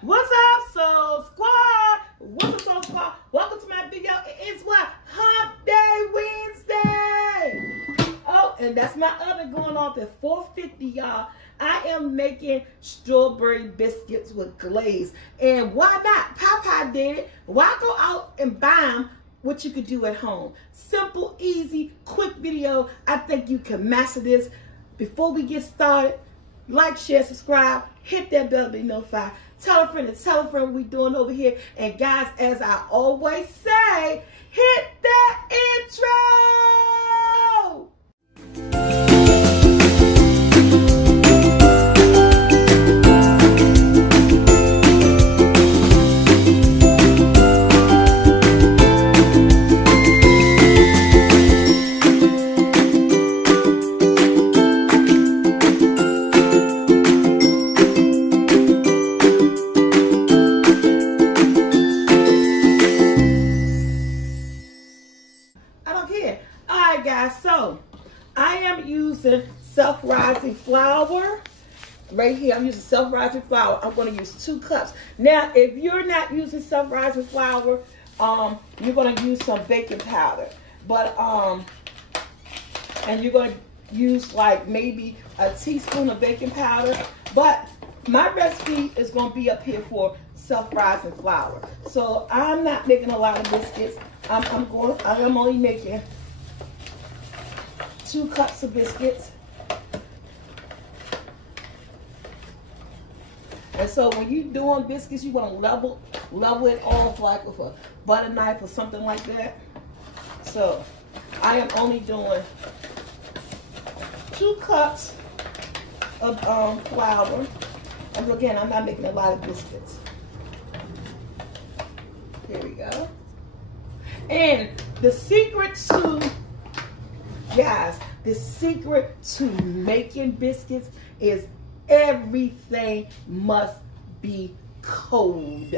What's up, Soul Squad? What's up, Soul Squad? Welcome to my video. It is what? Hump Day Wednesday. Oh, and that's my oven going off at 450, y'all. I am making strawberry biscuits with glaze. And why not? Popeye did it. Why go out and buy them? What you could do at home. Simple, easy, quick video. I think you can master this. Before we get started, like, share, subscribe, hit that bell to be notified. Tell a friend what we're doing over here. And guys, as I always say, hit that intro! So I am using self-rising flour right here. I'm using self-rising flour. I'm going to use 2 cups. Now, if you're not using self-rising flour, you're going to use some baking powder. But and you're going to use like maybe a teaspoon of baking powder. But my recipe is going to be up here for self-rising flour. So I'm not making a lot of biscuits. I'm only making 2 cups of biscuits. And so when you're doing biscuits, you want to level it off like with a butter knife or something like that. So I am only doing 2 cups of flour. And again, I'm not making a lot of biscuits. Here we go. And the secret to guys, the secret to making biscuits is everything must be cold.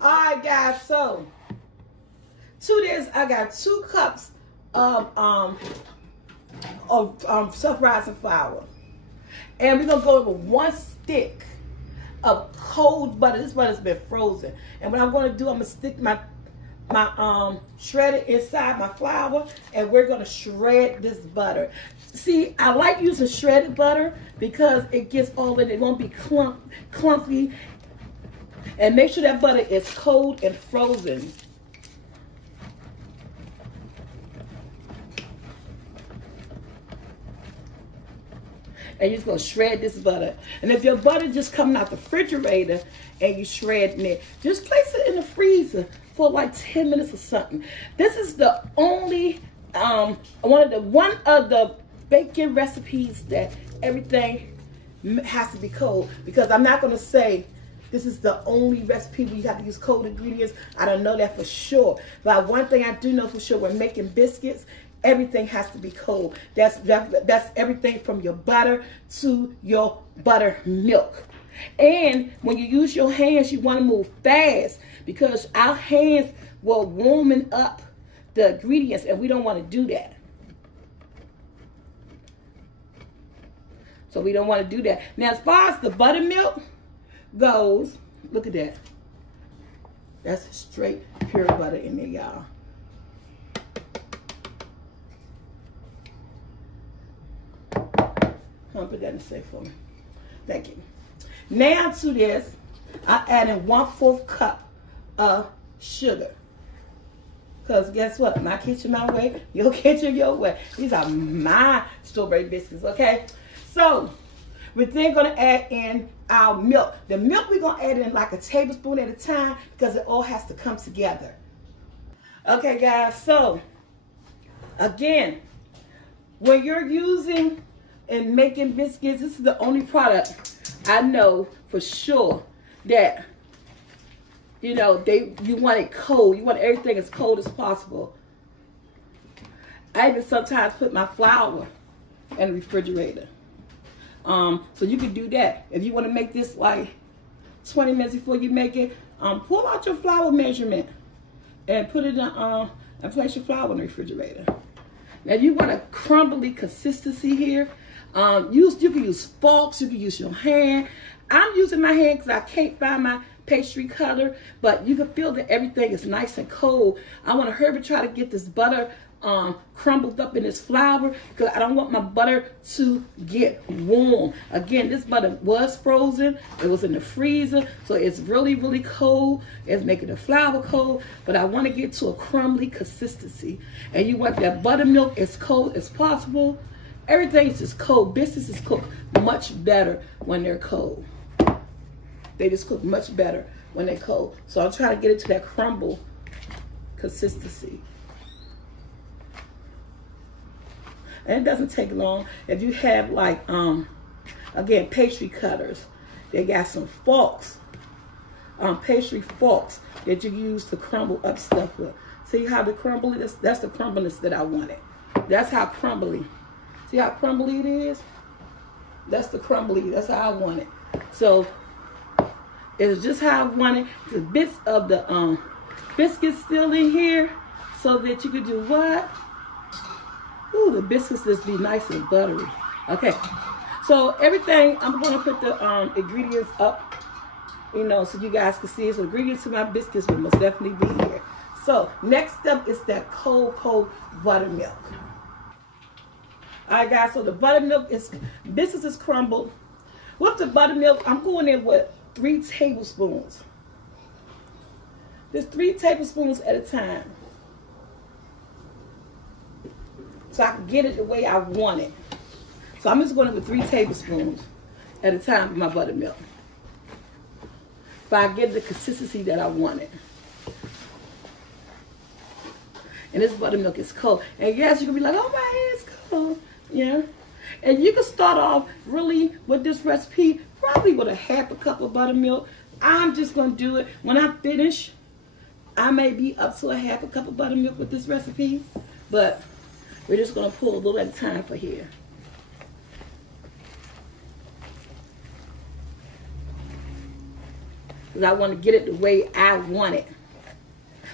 All right, guys, so to this, I got 2 cups of self-rising flour. And we're going to go over 1 stick of cold butter. This butter's been frozen. And what I'm going to do, I'm going to stick my shredded inside my flour, and we're going to shred this butter. See, I like using shredded butter because it gets all in it. It won't be clumpy. And make sure that butter is cold and frozen. And you're just going to shred this butter. And if your butter just coming out the refrigerator and you shredding it, just place it in the freezer for like 10 minutes or something. This is the only one of the baking recipes that everything has to be cold, because I'm not going to say this is the only recipe where you have to use cold ingredients. I don't know that for sure, but one thing I do know for sure, when making biscuits, everything has to be cold. That's everything from your butter to your buttermilk. And when you use your hands, you want to move fast, because our hands will warming up the ingredients, and we don't want to do that. So we don't want to do that. Now, as far as the buttermilk goes, look at that. That's straight pure butter in there, y'all. I'll put that in the safe for me. Thank you. Now to this, I added 1/4 cup of sugar. Because guess what? My kitchen my way, your kitchen your way. These are my strawberry biscuits, okay? So we're then going to add in our milk. The milk we're going to add in like a tablespoon at a time, because it all has to come together. Okay, guys, so again, when you're using and making biscuits, this is the only product I know for sure that, you know, you want it cold. You want everything as cold as possible. I even sometimes put my flour in the refrigerator. So you can do that. If you want to make this like 20 minutes before you make it, pull out your flour measurement and put it in, and place your flour in the refrigerator. Now, if you want a crumbly consistency here, you can use forks, you can use your hand. I'm using my hand because I can't find my pastry cutter, but you can feel that everything is nice and cold. I want to hurry and try to get this butter crumbled up in this flour, because I don't want my butter to get warm. Again, this butter was frozen. It was in the freezer, so it's really, really cold. It's making the flour cold, but I want to get to a crumbly consistency. And you want that buttermilk as cold as possible. Everything's just cold. Biscuits is cooked much better when they're cold. They just cook much better when they're cold. So I'm trying to get it to that crumble consistency. And it doesn't take long. If you have like, again, pastry cutters, they got some forks, pastry forks that you use to crumble up stuff with. See how the crumble is? That's the crumbliness that I wanted. That's how crumbly. See how crumbly it is? That's the crumbly. That's how I want it. So it's just how I want it. The bits of the biscuits still in here, so that you could do what? Ooh, the biscuits just be nice and buttery. Okay, so everything, I'm going to put the ingredients up, you know, so you guys can see it. So ingredients to my biscuits will most definitely be here. So next up is that cold, cold buttermilk. All right, guys, so the buttermilk is, biscuits is crumbled. With the buttermilk, I'm going in with 3 tablespoons. Just 3 tablespoons at a time, so I can get it the way I want it. So I'm just going in with 3 tablespoons at a time of my buttermilk, so I get the consistency that I wanted. And this buttermilk is cold. And yes, you can be like, oh, my hand's cold. Yeah. And you can start off really with this recipe, probably with a ½ cup of buttermilk. I'm just going to do it. When I finish, I may be up to a ½ cup of buttermilk with this recipe, but we're just going to pull a little at a time for here. Because I want to get it the way I want it.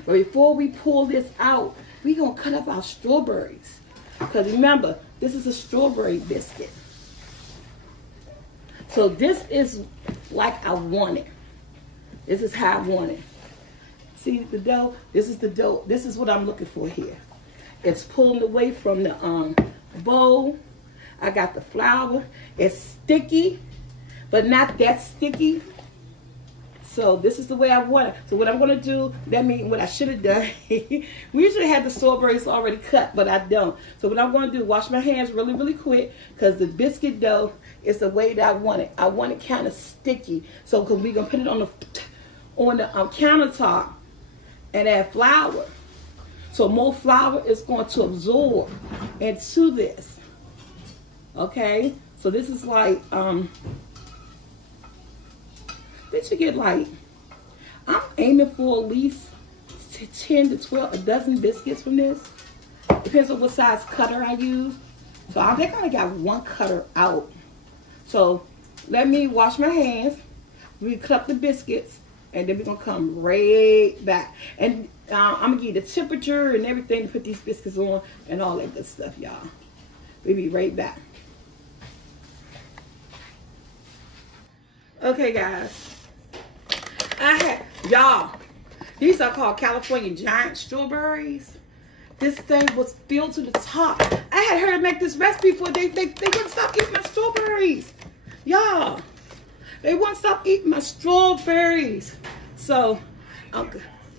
But before we pull this out, we're going to cut up our strawberries. Because remember, this is a strawberry biscuit. So this is like I want it. This is how I want it. See the dough? This is the dough. This is what I'm looking for here. It's pulling away from the bowl. I got the flour. It's sticky, but not that sticky. So this is the way I want it. So what I'm going to do, that means what I should have done. We usually have the strawberries already cut, but I don't. So what I'm going to do, wash my hands really, really quick, because the biscuit dough is the way that I want it. I want it kind of sticky. So because we're going to put it on the countertop and add flour. So more flour is going to absorb into this. Okay? So this is like, did you get like, I'm aiming for at least 10 to 12, a dozen biscuits from this. Depends on what size cutter I use. So I think I only got 1 cutter out. So let me wash my hands. We cut up the biscuits, and then we're going to come right back. And I'm going to give you the temperature and everything to put these biscuits on and all that good stuff, y'all. We'll be right back. Okay, guys. Y'all, these are called California giant strawberries. This thing was filled to the top. I had heard make this recipe before they wouldn't stop eating my strawberries. Y'all, they wouldn't stop eating my strawberries. So,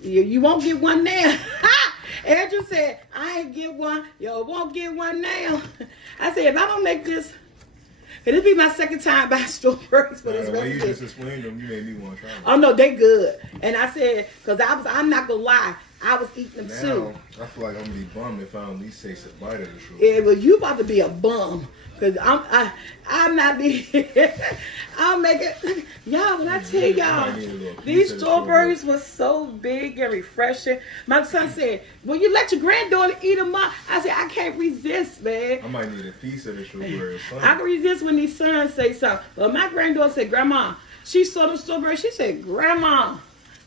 you won't get one now. Andrew said, I ain't get one. Y'all won't get one now. I said, if I don't make this, it'll be my second time buying strawberries for this recipe. When you just explained them, you made me want to try them. Oh, no, they good. And I said, because I'm not going to lie, I was eating them too. I feel like I'm going to be bummed if I don't at least taste a bite of the strawberry. Yeah, well, you about to be a bum. Because I'm not be, I'll make it. Y'all, when I tell y'all, these strawberries were so big and refreshing. My son said, well, you let your granddaughter eat them up. I said, I can't resist, man. I might need a piece of the strawberry or something. I can resist when these sons say something. But my granddaughter said, Grandma, she saw them strawberries. She said, Grandma,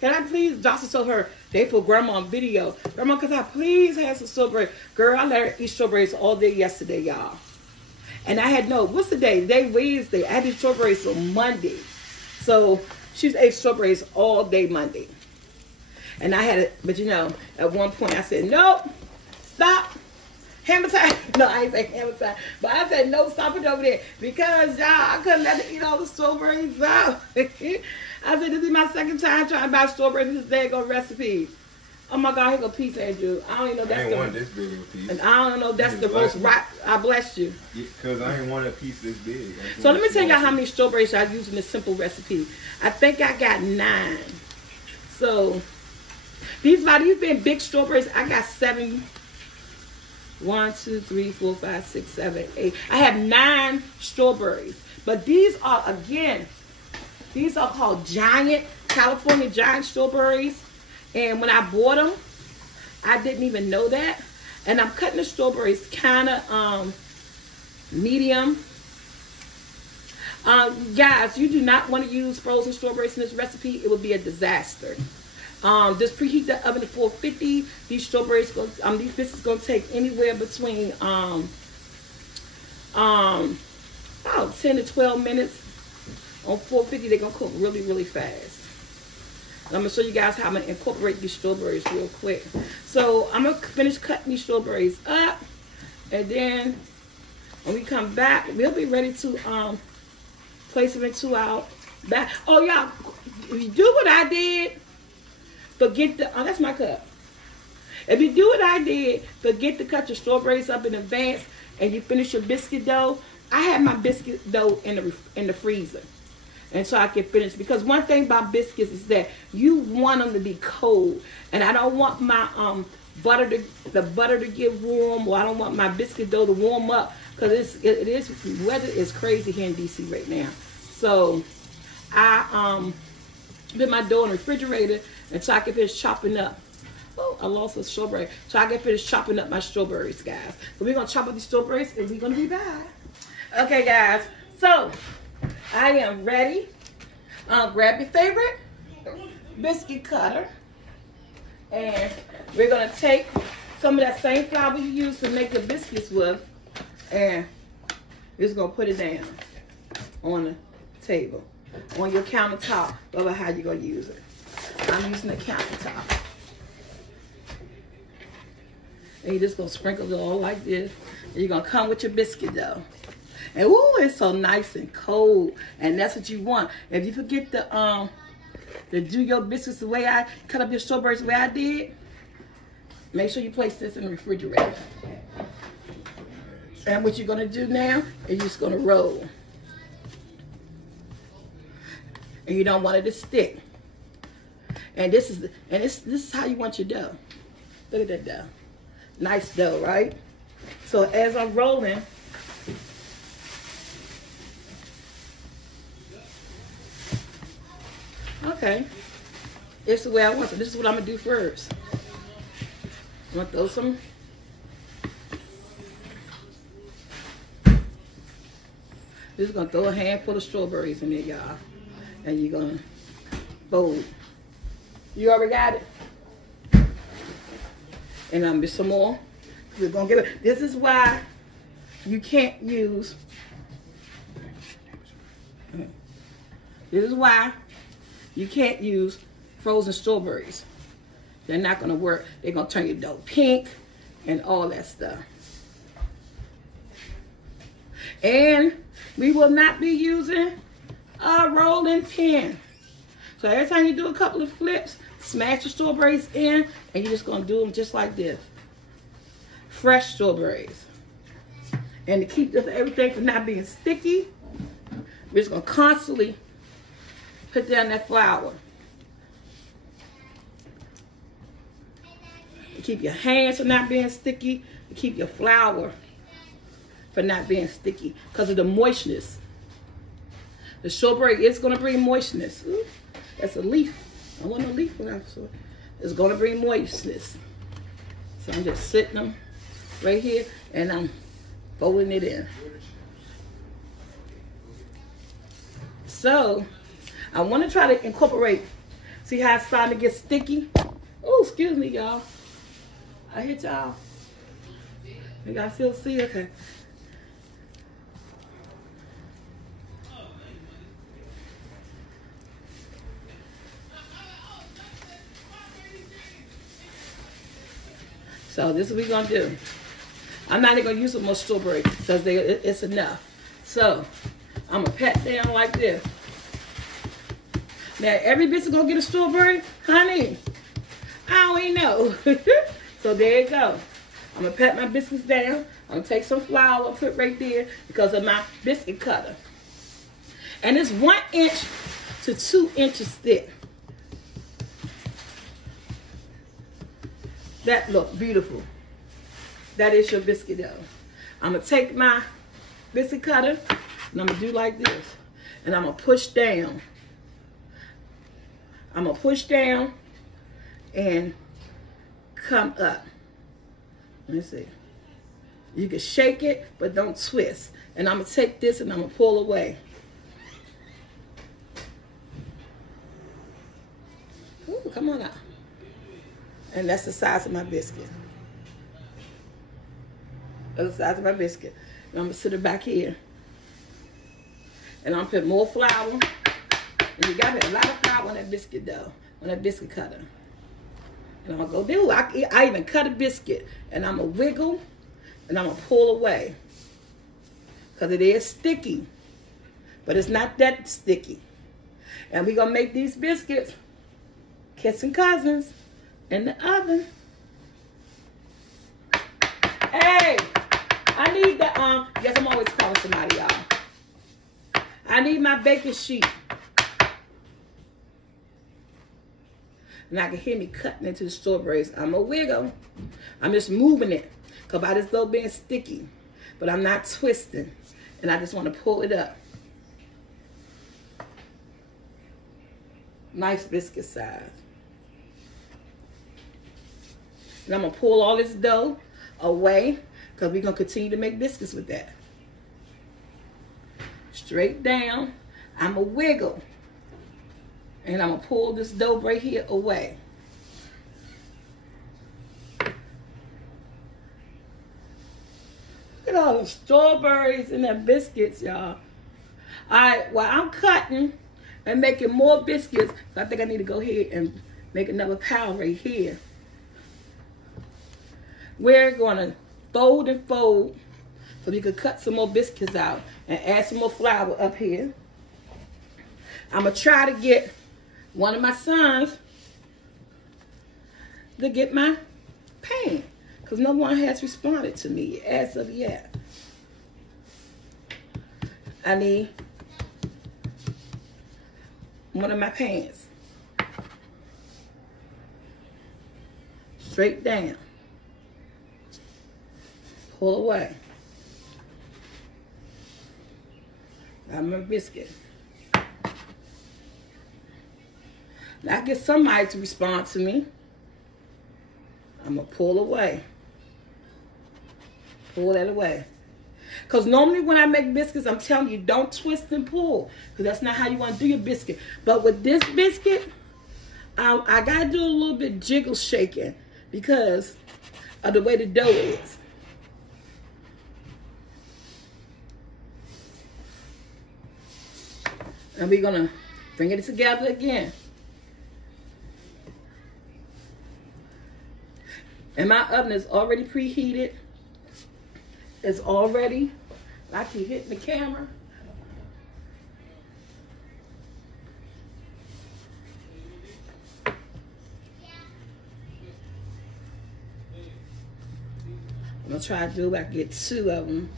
can I please, Jocelyn told her, they put Grandma on video. Grandma, can I please have some strawberries? Girl, I let her eat strawberries all day yesterday, y'all. And I had what's the day? Today, Wednesday. I had these strawberries on Monday. So She's ate strawberries all day Monday. And I had it, but you know, at one point I said, nope, stop. Hammer time. No, I ain't say hammer time. But I said, no, stop it over there. Because, y'all, I couldn't let her eat all the strawberries out. I said, this is my second time trying to buy strawberries in this daggone recipe. Oh, my God, here go piece, Andrew. I don't even know that's I ain't want this big of a piece. And I don't know that's the most right. I bless you. Because I ain't want a piece this big. So let me tell you how many strawberries I use in this simple recipe. I think I got 9. So, these big big strawberries, I got 7. 1, 2, 3, 4, 5, 6, 7, 8. I have 9 strawberries. But these are, again, these are called California giant strawberries. And when I bought them, I didn't even know that. And I'm cutting the strawberries kind of medium. Guys, you do not want to use frozen strawberries in this recipe. It would be a disaster. Just preheat the oven to 450. These strawberries, these biscuits gonna take anywhere between about 10 to 12 minutes. On 450, they're gonna cook really, really fast. And I'm gonna show you guys how I'm gonna incorporate these strawberries real quick. So I'm gonna finish cutting these strawberries up, and then when we come back, we'll be ready to place them into our bag. Oh, y'all, if you do what I did. Forget the, that's my cup. If you do what I did, forget to cut your strawberries up in advance and you finish your biscuit dough. I had my biscuit dough in the freezer. And so I can finish. Because one thing about biscuits is that you want them to be cold. And I don't want my butter to get warm, or I don't want my biscuit dough to warm up. Because weather is crazy here in DC right now. So I put my dough in the refrigerator until I can finish chopping up. Oh, I lost a strawberry. So I can finish chopping up my strawberries, guys. So we're going to chop up these strawberries and we're going to be back. Okay, guys. So I am ready. Grab your favorite biscuit cutter. And we're going to take some of that same flour you use to make your biscuits with. And we're just going to put it down on the table. On your countertop, over how you're going to use it. I'm using the countertop. And you're just going to sprinkle it all like this. And you're going to come with your biscuit dough. And ooh, it's so nice and cold. And that's what you want. If you forget to do your biscuits the way I cut up your strawberries the way I did, make sure you place this in the refrigerator. And what you're going to do now is you're just going to roll. And you don't want it to stick. And this is how you want your dough. Look at that dough. Nice dough, right? So as I'm rolling, okay, it's the way I want it. This is what I'm gonna do first. I'm gonna throw some. This is gonna throw a handful of strawberries in there, y'all. And you're gonna fold. You already got it? And I'm gonna some more. We're gonna give it. This is why you can't use. This is why you can't use frozen strawberries. They're not gonna work. They're gonna turn your dough pink and all that stuff. And we will not be using a rolling pin. So every time you do a couple of flips, smash the strawberries in, and you're just gonna do them just like this. Fresh strawberries. And to keep this, everything from not being sticky, we're just gonna constantly put down that flour. To keep your hands from not being sticky, to keep your flour from not being sticky, because of the moistness. The strawberry is going to bring moistness. Ooh, that's a leaf. I want a leaf for that. So it's going to bring moistness. So I'm just sitting them right here and I'm folding it in. So I want to try to incorporate. See how it's starting to get sticky? Oh, excuse me, y'all. I hit y'all. You guys still see? Okay. So this is what we're gonna do. I'm not even gonna use some more strawberry because it's enough. So I'm gonna pat down like this. Now every biscuit gonna get a strawberry, honey. I don't even know. So there you go. I'm gonna pat my biscuits down. I'm gonna take some flour and put right there because of my biscuit cutter. And it's 1 inch to 2 inches thick. That look beautiful. That is your biscuit dough. I'm gonna take my biscuit cutter and I'm gonna do like this. And I'm gonna push down. I'm gonna push down and come up. Let me see. You can shake it, but don't twist. And I'm gonna take this and I'm gonna pull away. Ooh, come on out. And that's the size of my biscuit. That's the size of my biscuit. And I'm gonna sit it back here. And I'm gonna put more flour. And you gotta put a lot of flour on that biscuit dough, on that biscuit cutter. And I'm gonna go do, I even cut a biscuit. And I'm gonna wiggle, and I'm gonna pull away. Because it is sticky. But it's not that sticky. And we're gonna make these biscuits kissing cousins in the oven. Hey, I need the, yes, I'm always calling somebody, y'all. I need my baking sheet. And I can hear me cutting into the strawberries. I'm a wiggle. I'm just moving it. Because by this dough being sticky. But I'm not twisting. And I just want to pull it up. Nice biscuit size. And I'm going to pull all this dough away because we're going to continue to make biscuits with that. Straight down. I'm going to wiggle. And I'm going to pull this dough right here away. Look at all the strawberries and the biscuits, y'all. While I'm cutting and making more biscuits, I think I need to go ahead and make another pile right here. We're going to fold and fold so we can cut some more biscuits out and add some more flour up here. I'm going to try to get one of my sons to get my pan because no one has responded to me as of yet. I need one of my pans. Straight down. Pull away. Got my biscuit. Now I get somebody to respond to me. I'm going to pull away. Pull that away. Because normally when I make biscuits, I'm telling you, don't twist and pull. Because that's not how you want to do your biscuit. But with this biscuit, I got to do a little bit jiggle shaking because of the way the dough is. And we're going to bring it together again. And my oven is already preheated. It's already, I keep hitting the camera. I'm gonna try to do, I can get 2 of them.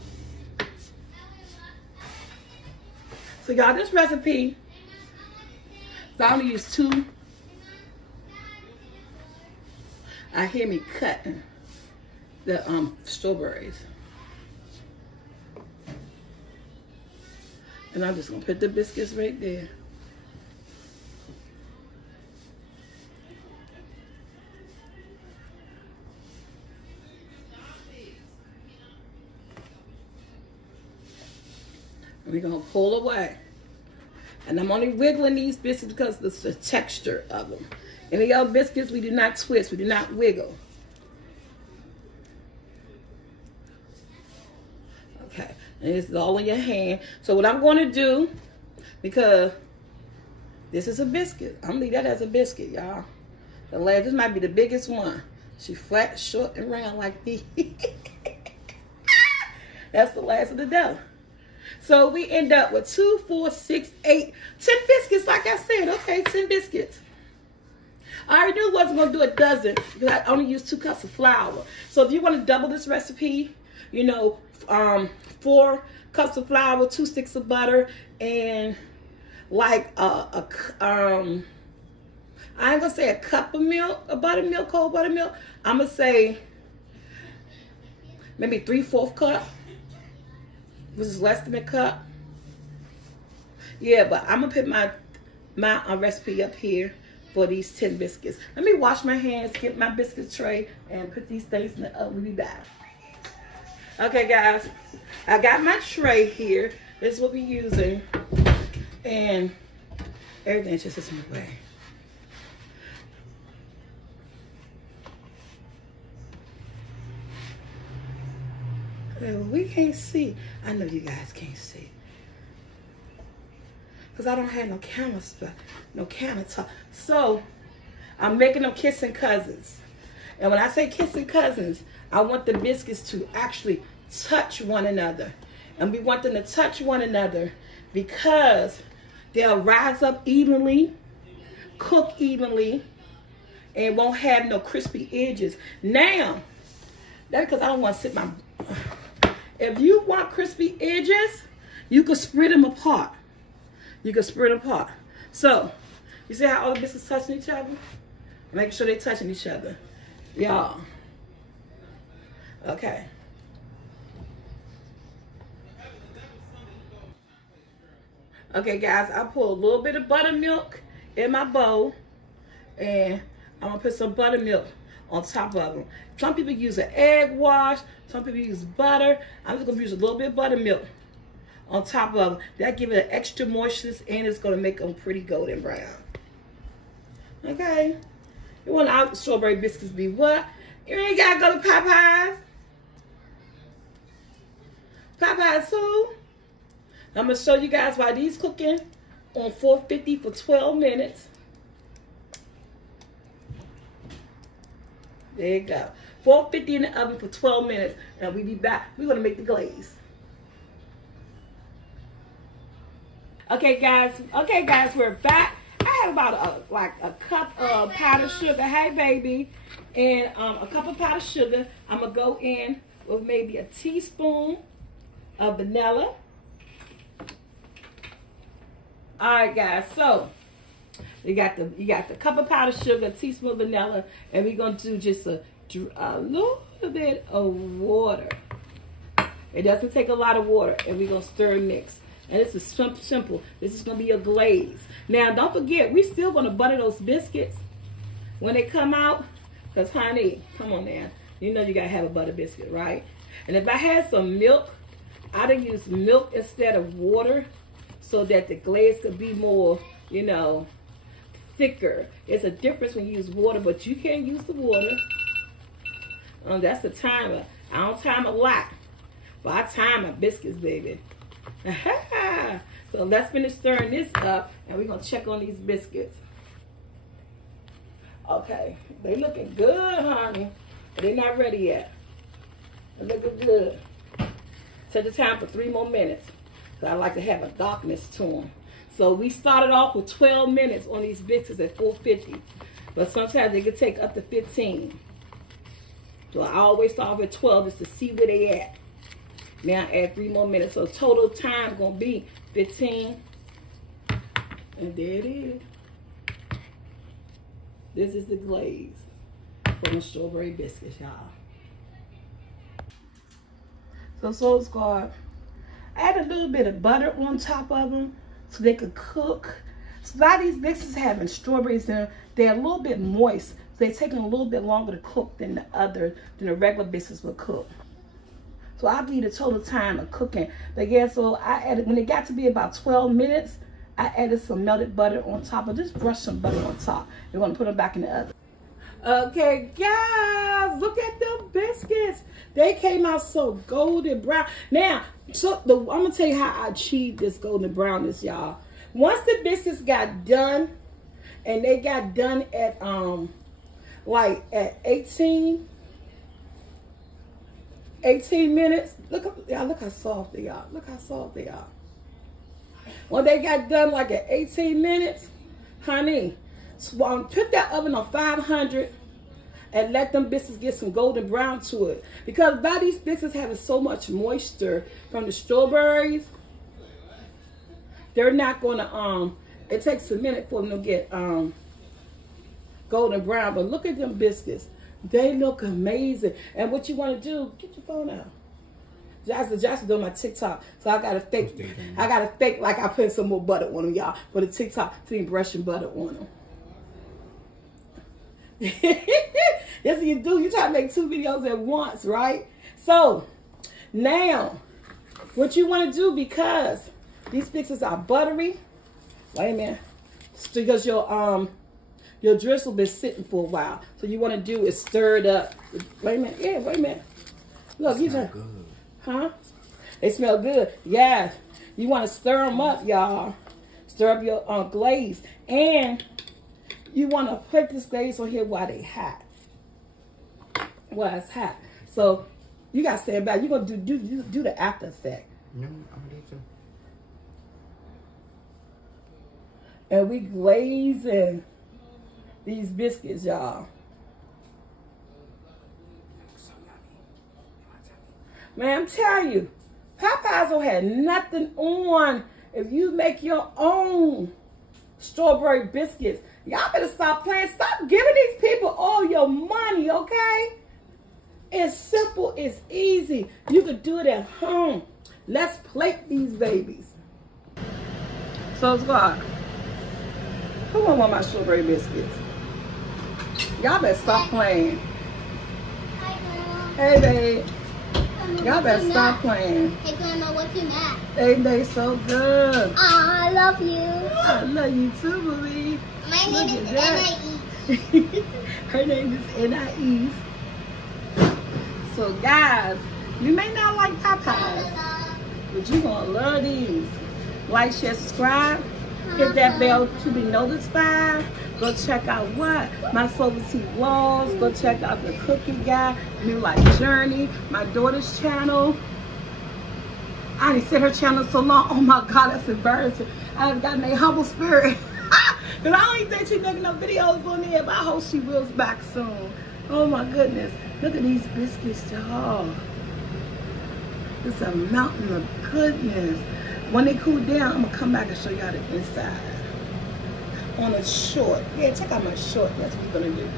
So y'all, this recipe, so I only use 2. I hear me cutting the strawberries. And I'm just gonna put the biscuits right there. And we're gonna pull away. And I'm only wiggling these biscuits because it's the texture of them. Any other biscuits, we do not twist, we do not wiggle. Okay, and it's all in your hand. So what I'm going to do, because this is a biscuit, I'm going to leave that as a biscuit, y'all. This might be the biggest one. She flat, short, and round like me. That's the last of the dough. So we end up with 2, 4, 6, 8, 10 biscuits, like I said. Okay, 10 biscuits. I already knew I wasn't going to do a dozen because I only used 2 cups of flour. So if you want to double this recipe, you know, 4 cups of flour, 2 sticks of butter, and like I ain't gonna say a cup of milk, a buttermilk, cold buttermilk. I'm gonna say maybe 3/4 cup, which is less than a cup. Yeah, but I'm gonna put my recipe up here for these 10 biscuits. Let me wash my hands, get my biscuit tray, and put these things in the oven. We'll be back. Okay, guys, I got my tray here. This is what we're using, and everything just is in the way. Well, we can't see. I know you guys can't see. Because I don't have no countertop. So, I'm making them kissing cousins. And when I say kissing cousins, I want the biscuits to actually touch one another. And we want them to touch one another because they'll rise up evenly, cook evenly, and won't have no crispy edges. Now, that's because I don't want to sit my... If you want crispy edges, you can spread them apart. You can spread them apart. So, you see how all the biscuits touching each other? Make sure they're touching each other. Y'all. Okay. Okay, guys, I put a little bit of buttermilk in my bowl, and I'm gonna put some buttermilk on top of them. Some people use an egg wash, some people use butter. I'm just gonna use a little bit of buttermilk on top of them. That give it an extra moistness, and it's gonna make them pretty golden brown. Okay. You want our strawberry biscuits be what? You ain't gotta go to Popeyes. Popeyes who? I'm gonna show you guys why these cooking on 450 for 12 minutes. There you go. 450 in the oven for 12 minutes, and we be back. We're gonna make the glaze. Okay, guys, we're back. I have about a cup of powdered sugar. Hey, baby, and a cup of powdered sugar. I'm gonna go in with maybe a teaspoon of vanilla. All right, guys. So you got the cup of powdered sugar, a teaspoon of vanilla, and we're gonna do just a little bit of water. It doesn't take a lot of water, and we're gonna stir and mix. And this is simple. This is gonna be a glaze. Now, don't forget, we're still gonna butter those biscuits when they come out. Cause honey, come on now, you know you gotta have a butter biscuit, right? And if I had some milk, I'd have used milk instead of water, so that the glaze could be more, you know, thicker. It's a difference when you use water, but you can't use the water. That's the timer. I don't time a lot, but I time my biscuits, baby. So let's finish stirring this up, and we're gonna check on these biscuits. Okay, they looking good, honey. They're not ready yet. They're looking good. Set the time for 3 more minutes. I like to have a darkness to them. So we started off with 12 minutes on these biscuits at 450. But sometimes they can take up to 15. So I always start off at 12 just to see where they at. Now add 3 more minutes. So total time gonna be 15. And there it is. This is the glaze for the strawberry biscuits, y'all. So Soul Squad, add a little bit of butter on top of them so they could cook. So a lot of these biscuits having strawberries in them, they're a little bit moist. So they're taking a little bit longer to cook than the regular biscuits would cook. So I'll give you the total time of cooking. But yeah, so I added, when it got to be about 12 minutes, I added some melted butter on top. I just brushed some butter on top. We're gonna put them back in the oven. Okay, guys, look at the biscuits. They came out so golden brown. Now, so I'm gonna tell you how I achieved this golden brownness, y'all. Once the biscuits got done, and they got done at like at 18 minutes. Look how soft they are. Look how soft they are. When they got done like at 18 minutes, honey, put that oven on 500 and let them biscuits get some golden brown to it. Because by these biscuits having so much moisture from the strawberries, they're not gonna, it takes a minute for them to get golden brown. But look at them biscuits. They look amazing. And what you want to do, get your phone out. Josh doing my TikTok, so I gotta fake like I put some more butter on them, y'all, for the TikTok, so you brushing butter on them. That's what you do. You try to make 2 videos at once, right? So now, what you want to do, because these biscuits are buttery. Wait a minute, because your drizzle been sitting for a while. So you want to do is stir it up. Wait a minute, yeah, wait a minute. Look, you just. Huh? They smell good. Yeah. You want to stir them up, y'all. Stir up your glaze. And you want to put this glaze on here while they hot. While it's hot. So you got to stand back. You're going to do the after effect. No, I'm going to do it. And we glazing these biscuits, y'all. Man, I'm telling you, Popeyes don't have nothing on if you make your own strawberry biscuits. Y'all better stop playing. Stop giving these people all your money, okay? It's simple. It's easy. You can do it at home. Let's plate these babies. So, Squad, who want my strawberry biscuits? Y'all better stop playing. Hi, Grandma. Hey, babe. Y'all better stop playing. Hey, Grandma, what's your nap? They so good. I love you. I love you too, Marie. My name is Anais. Her name is Anais. So, guys, you may not like Popeyes, but you're going to love these. Like, share, subscribe. Hit that bell to be notified. Go check out what? My SoulfulT vlogs. Go check out the cookie guy, New Life Journey, my daughter's channel. I didn't see her channel so long. Oh my God, that's embarrassing. I've got a humble spirit. Because I don't even think she's making no videos on there, but I hope she will back soon. Oh my goodness. Look at these biscuits, y'all. It's a mountain of goodness. When they cool down, I'm going to come back and show y'all the inside. On a short. Yeah, check out my short. That's what we're going to do.